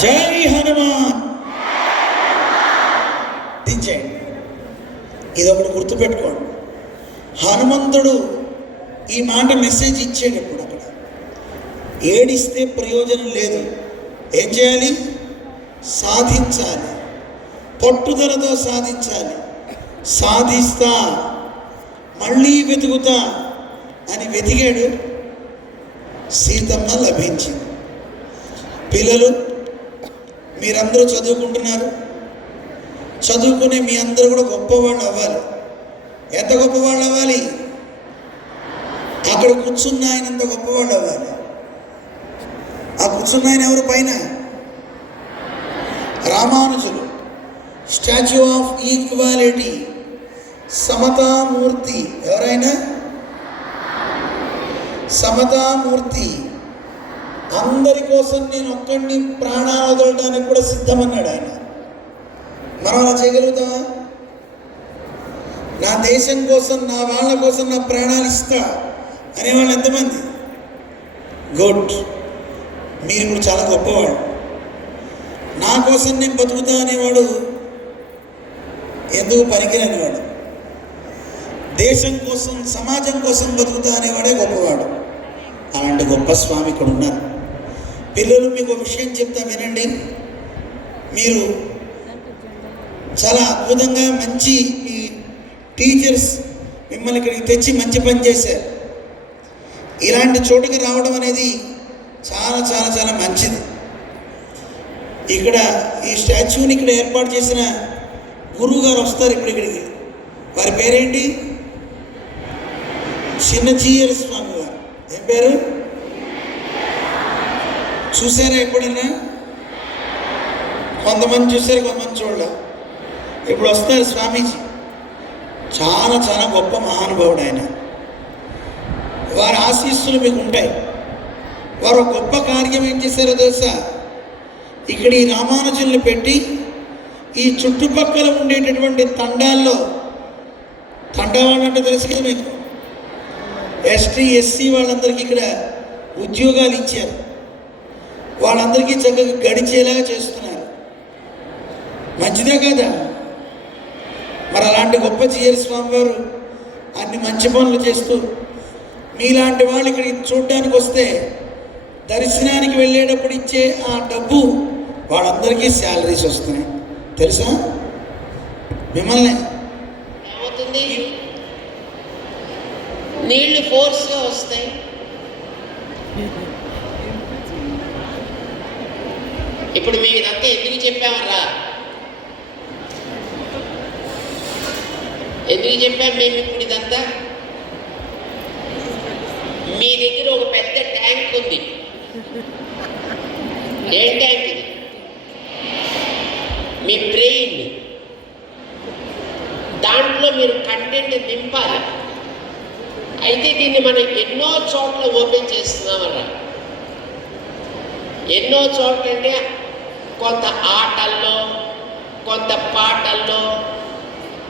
జై హనుమాన్. దించేయండి. ఇదొకటి గుర్తుపెట్టుకోండి. హనుమంతుడు ఈ మాట మెసేజ్ ఇచ్చేటప్పుడు అక్కడ ఏడిస్తే ప్రయోజనం లేదు. ఏం చేయాలి? సాధించాలి, పట్టుదలతో సాధించాలి. సాధిస్తా, మళ్ళీ వెతుకుతా అని వెతికాడు. సీతమ్మ లభించింది. పిల్లలు, మీరందరూ చదువుకుంటున్నారు. చదువుకునే మీ అందరూ కూడా గొప్పవాళ్ళు అవ్వాలి. ఎంత గొప్పవాళ్ళు అవ్వాలి? అక్కడ కూర్చున్న ఆయన అంత గొప్పవాళ్ళు అవ్వాలి. ఆ కూర్చున్న ఆయన ఎవరు? పైన రామానుజులు, స్టాచ్యూ ఆఫ్ ఈక్వాలిటీ, సమతామూర్తి. ఎవరైనా సమతామూర్తి. అందరి కోసం నేను ఒక్కడిని ప్రాణాలు వదలడానికి కూడా సిద్ధమన్నాడు ఆయన. మనం అలా చేయగలుగుతామా? నా దేశం కోసం, నా వాళ్ళ కోసం నా ప్రాణాలు ఇస్తా అనేవాళ్ళు ఎంతమంది? గుడ్. మీరు ఇప్పుడు చాలా గొప్పవాడు. నా కోసం నేను బతుకుతా అనేవాడు ఎందుకు పనికిరనివాడు. దేశం కోసం, సమాజం కోసం బతుకుతా అనేవాడే గొప్పవాడు. అలాంటి గొప్ప స్వామి ఇక్కడ ఉన్నారు. పిల్లలు, మీకు ఒక విషయం చెప్తా వినండి. మీరు చాలా అద్భుతంగా మంచి ఈ టీచర్స్ మిమ్మల్ని ఇక్కడికి తెచ్చి మంచి పని చేశారు. ఇలాంటి చోటుకి రావడం అనేది చాలా చాలా చాలా మంచిది. ఇక్కడ ఈ స్టాచ్యూని ఇక్కడ ఏర్పాటు చేసిన గురువు గారు వస్తారు ఇప్పుడు ఇక్కడికి. వారి పేరేంటి? చిన్నజీయర్ స్వామి గారు. ఏం పేరు? చూసారా ఎప్పుడైనా? కొంతమంది చూసారు, కొంతమంది చూడలే. ఇప్పుడు వస్తారు స్వామీజీ. చాలా చాలా గొప్ప మహానుభావుడు ఆయన. వారి ఆశీస్సులు మీకు ఉంటాయి. వారు గొప్ప కార్యం ఏం చేశారో తెలుసా? ఇక్కడ ఈ రామానుజుల్ని పెట్టి ఈ చుట్టుపక్కల ఉండేటటువంటి తండాల్లో, తండావాళ్ళు అంటే తెలుసు కదా మీకు, ఎస్టీ ఎస్సీ వాళ్ళందరికీ ఇక్కడ ఉద్యోగాలు ఇచ్చారు. వాళ్ళందరికీ చక్కగా గడిచేలాగా చేస్తున్నారు. మంచిదే కదా? మరి అలాంటి గొప్ప జిఆర్ స్వామి వారు అన్ని మంచి పనులు చేస్తూ మీలాంటి వాళ్ళు ఇక్కడికి చూడడానికి వస్తే దర్శనానికి వెళ్ళేటప్పుడు ఇచ్చే ఆ డబ్బు వాళ్ళందరికీ శాలరీస్ వస్తున్నాయి. తెలుసా? మిమ్మల్ని ఏమవుతుంది? నీళ్లు ఫోర్స్గా వస్తాయి. ఇప్పుడు మేము ఇదంతా ఎందుకు చెప్పామరా? ఎందుకు చెప్పాము మేము ఇప్పుడు ఇదంతా? మీ దగ్గర ఒక పెద్ద ట్యాంక్ ఉంది. ఏం ట్యాంక్ ఇది? మీ బ్రెయిన్. దాంట్లో మీరు కంటెంట్ నింపాలి. అయితే దీన్ని మనం ఎన్నో చోట్ల ఓపెన్ చేస్తున్నామరా. ఎన్నో చోట్ల అంటే కొంత ఆటల్లో, కొంత పాటల్లో,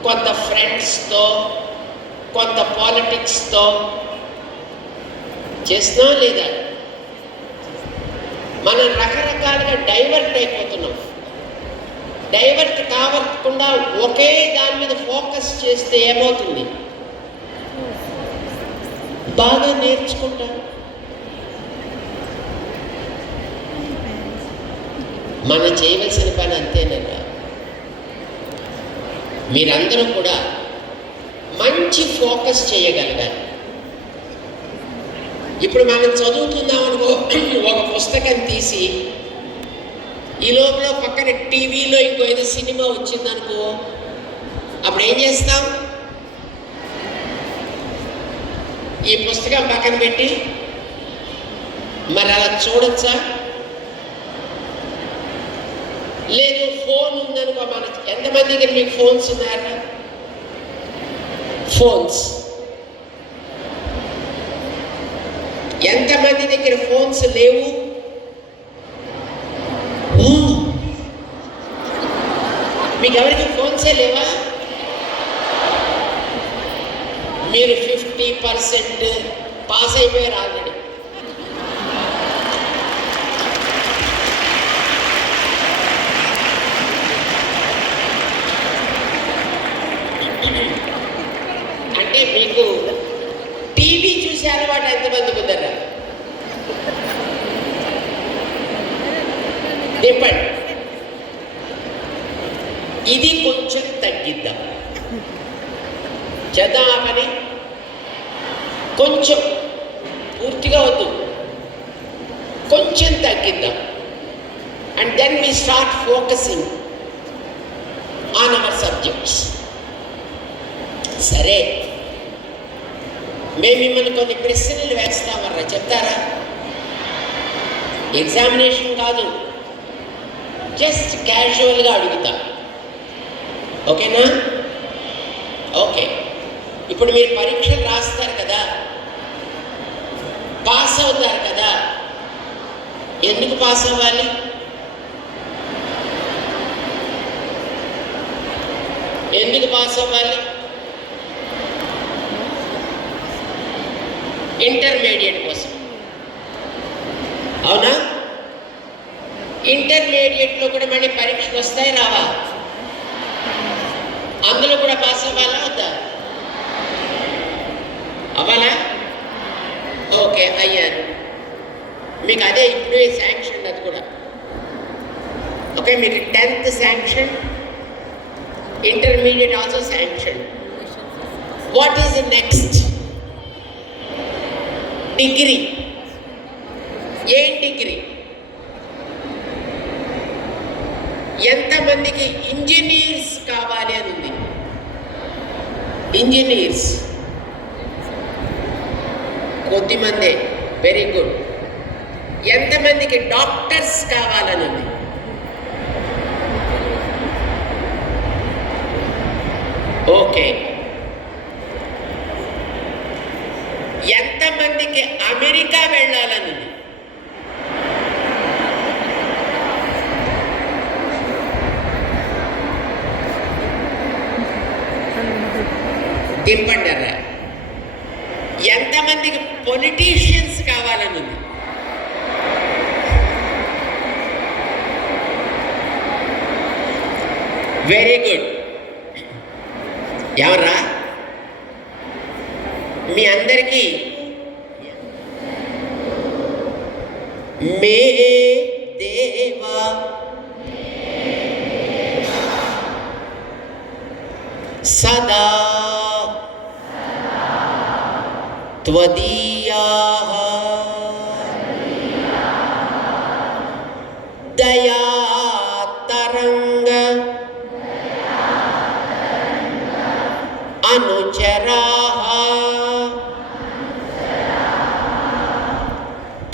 కొంత ఫ్రెండ్స్తో, కొంత పాలిటిక్స్తో చేస్తున్నాం లేదా? మనం రకరకాలుగా డైవర్ట్ అయిపోతున్నాం. డైవర్ట్ కావకుండా ఒకే దాని మీద ఫోకస్ చేస్తే ఏమవుతుంది? బాగా నేర్చుకుంటాం. మనం చేయవలసిన పని అంతేనన్నా. మీరందరూ కూడా మంచి ఫోకస్ చేయగలగాలి. ఇప్పుడు మనం చదువుతున్నాం అనుకో, ఒక పుస్తకం తీసి ఈ లోపల పక్కన టీవీలో ఇంకో ఏదో సినిమా వచ్చిందనుకో, అప్పుడు ఏం చేస్తాం? ఈ పుస్తకం పక్కన పెట్టి మరి అలా చూడొచ్చా? లేదు. ఫోన్ ఉందనుకో, మన ఎంతమంది దగ్గర మీకు ఫోన్స్ ఉన్నారా? ఫోన్స్ ఎంతమంది దగ్గర ఫోన్స్ లేవు? మీకు ఎవరికి ఫోన్సే లేవా? మీరు 50% పాస్ అయిపోయారు ఆల్రెడీ. దింపండి. ఇది కొంచెం తగ్గిద్దాం. చేద్దాం ఆ పని. కొంచెం, పూర్తిగా వద్దు, కొంచెం తగ్గిద్దాం. And then we start focusing on our subjects. సరే, మేము మిమ్మల్ని కొన్ని ప్రశ్నలు వేస్తామర్రా, చెప్తారా? ఎగ్జామినేషన్ కాదు, జస్ట్ క్యాజువల్గా అడుగుతా. ఓకేనా? ఓకే. ఇప్పుడు మీరు పరీక్షలు రాస్తారు కదా, పాస్ అవుతారు కదా. ఎందుకు పాస్ అవ్వాలి? ఎందుకు పాస్ అవ్వాలి? ఇంటర్మీడియట్ కోసం, అవునా? ఇంటర్మీడియట్లో కూడా మళ్ళీ పరీక్షలు వస్తాయి, రావా? అందులో కూడా పాస్ అవ్వాలా వద్దా? అవ్వాలా? ఓకే, అయ్యాను. మీకు అదే ఇప్పుడే శాంక్షన్, అది కూడా ఓకే. మీకు 10th sanction, intermediate also sanction. What is the next? Degree. ఏం డిగ్రీ? ఎంతమందికి ఇంజనీర్స్ కావాలి అని ఉంది? ఇంజనీర్స్ కొద్దిమందే, వెరీ గుడ్. ఎంతమందికి డాక్టర్స్ కావాలని ఉంది? ఓకే. ఎంతమందికి అమెరికా వెళ్ళాలని ఉంది? దింపండర్రా. ఎంతమందికి పొలిటీషియన్స్ కావాలని ఉంది? Very good. ఎవర్రా? మీ అందరికీ మే దేవా సదా త్వదీయాః దయాతరంగ అనుచరాః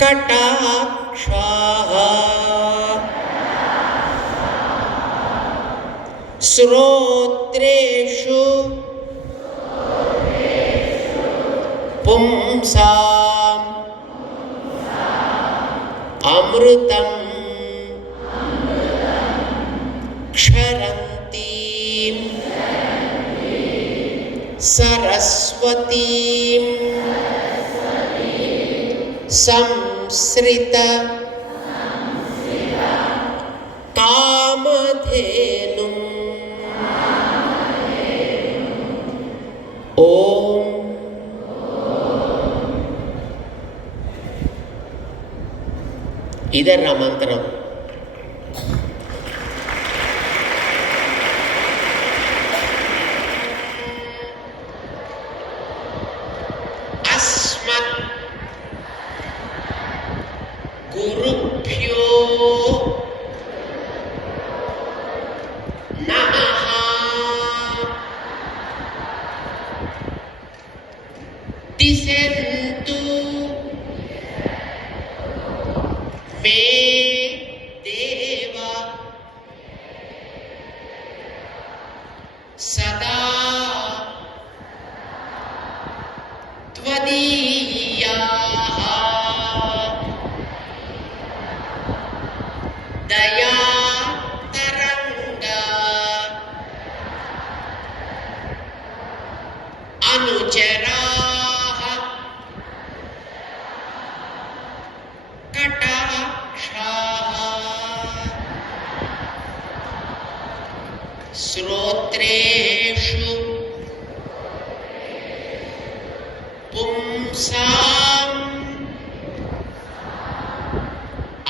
కటాక్షాః శ్రోత్రేషు పుంసాం అమృతం క్షరంతీం సరస్వతీం సంశ్రిత కామధేనుం. ఓం ఇదన్నా మంత్రం. అస్మత్ గురుభ్యో నమః. దిశంతు మే దేవ సదా త్వదీయాః దయాతరంగ అనుచరాః కటాక్షాః శ్రోత్రేషు పుంసాం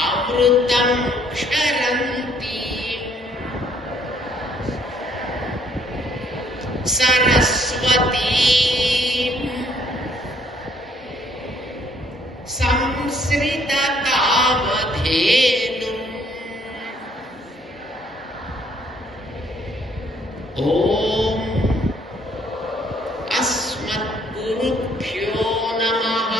అమృతం అమృతం క్షరంతి సరస్వతీ సంశ్రిత కామధేను. ఓం అస్మద్గురుభ్యో నమః.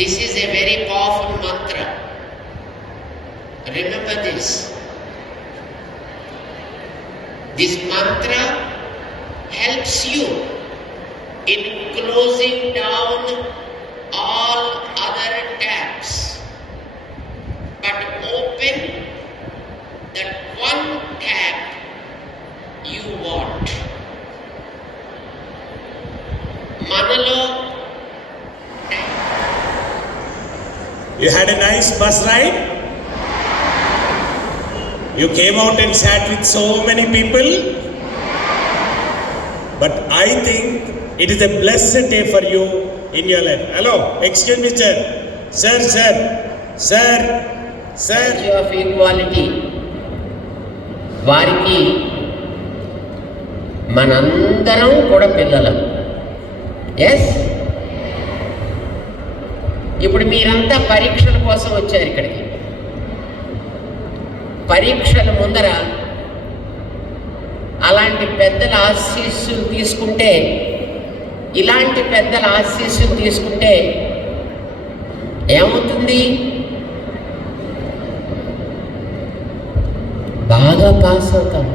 This is a very powerful mantra. Remember this. This mantra helps you in closing down all other tabs, but open that one tab you want. Manalo. You had a nice bus ride? You came out and sat with so many people? But I think it is a blessed day for you in your life. Hello, excuse me, sir. Sir. Statue of Equality వారికి మనందరం కూడా పిల్లలం. Yes, ఇప్పుడు మీరంతా పరీక్షల కోసం వచ్చారు ఇక్కడికి. పరీక్షల ముందర అలాంటి పెద్దల ఆశీస్సులు తీసుకుంటే, ఇలాంటి పెద్దల ఆశీస్సులు తీసుకుంటే ఏమవుతుంది? బాగా పాస్ అవుతాం.